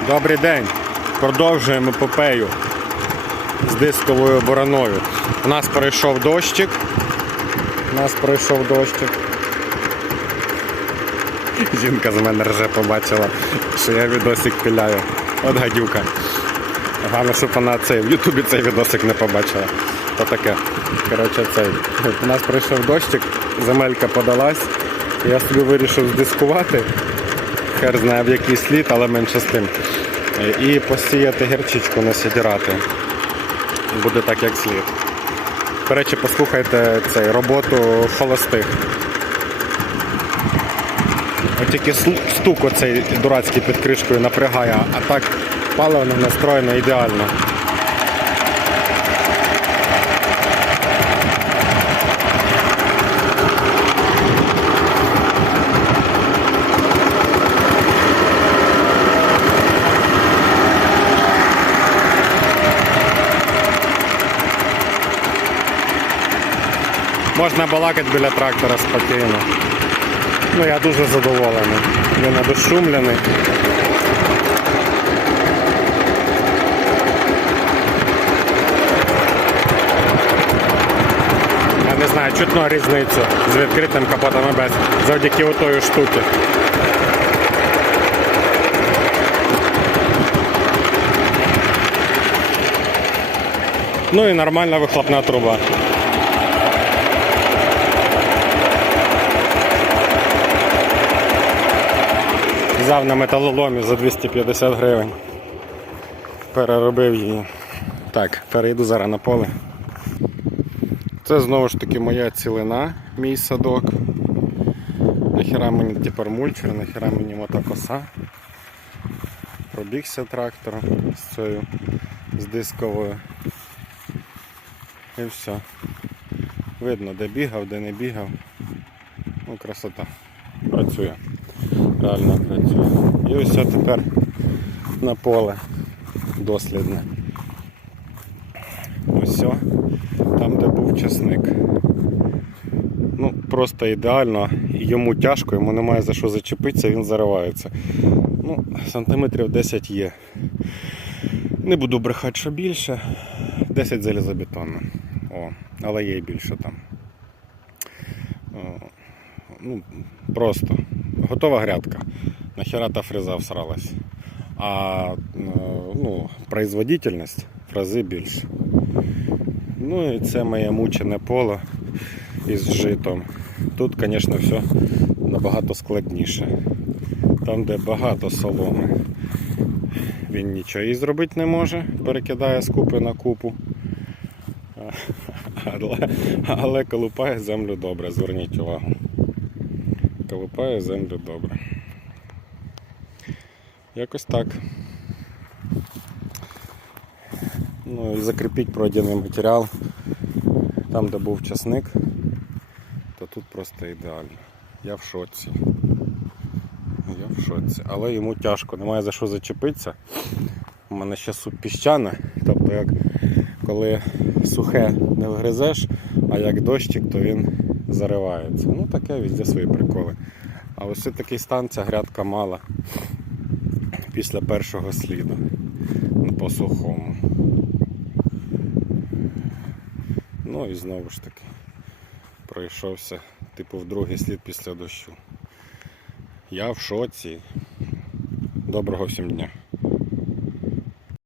Добрий день. Продовжуємо епопею з дисковою бороною. У нас пройшов дощик. У нас пройшов дощик. Жінка з мене рже побачила, що я відосик пиляю. От гадюка. Головне, щоб вона цей, в Ютубі цей відосик не побачила. То таке. Коротше, цей. У нас пройшов дощик, земелька подалась. Я собі вирішив здискувати. Хер знає в який слід, але менше з тим. І посіяти герчичку не сідірати. Буде так, як слід. До речі, послухайте цей, роботу холостих. От тільки стук оцей дурацький під кришкою напрягає, а так паливно настроєно ідеально. Можна балакати біля трактора спокійно. Ну, я дуже задоволений. Він надошумлений. Я не знаю, чутно різницю з відкритим капотом і без завдяки отої штуки. Ну і нормальна вихлопна труба. Взяв на металоломі за 250 гривень. Переробив її. Так, перейду зараз на поле. Це знову ж таки моя цілина, мій садок. Нахіра мені тепер мульчер, нахіра мені мотокоса. Пробігся трактором з цією з дисковою. І все. Видно, де бігав, де не бігав. Ну, красота. Працює реально працює. І ось тепер на поле дослідне. Ось там, де був часник. Ну, просто ідеально, йому тяжко, йому немає за що зачепитися, він заривається. Ну, сантиметрів 10 є. Не буду брехати, що більше. 10 залізобетонно. О, але є і більше там. О, ну, просто готова грядка. Нахера та фреза всралась. А ну, производительність в рази більше. Ну і це моє мучене поле із житом. Тут, звісно, все набагато складніше. Там, де багато соломи, він нічого і зробити не може, перекидає з купи на купу. Але, але колупає землю добре, зверніть увагу. Колупає землю добре. Якось так. Ну і закріпіть пройдений матеріал. Там, де був часник, то тут просто ідеально. Я в шоці. Я в шоці. Але йому тяжко, немає за що зачепитися. У мене ще суп піщана, тобто як коли сухе не вгризеш, а як дощик, то він заривається. Ну таке везде свої приколи. А ось такий стан ця грядка мала після першого сліду по сухому. Ну і знову ж таки пройшовся типу в другий слід після дощу. Я в шоці. Доброго всім дня.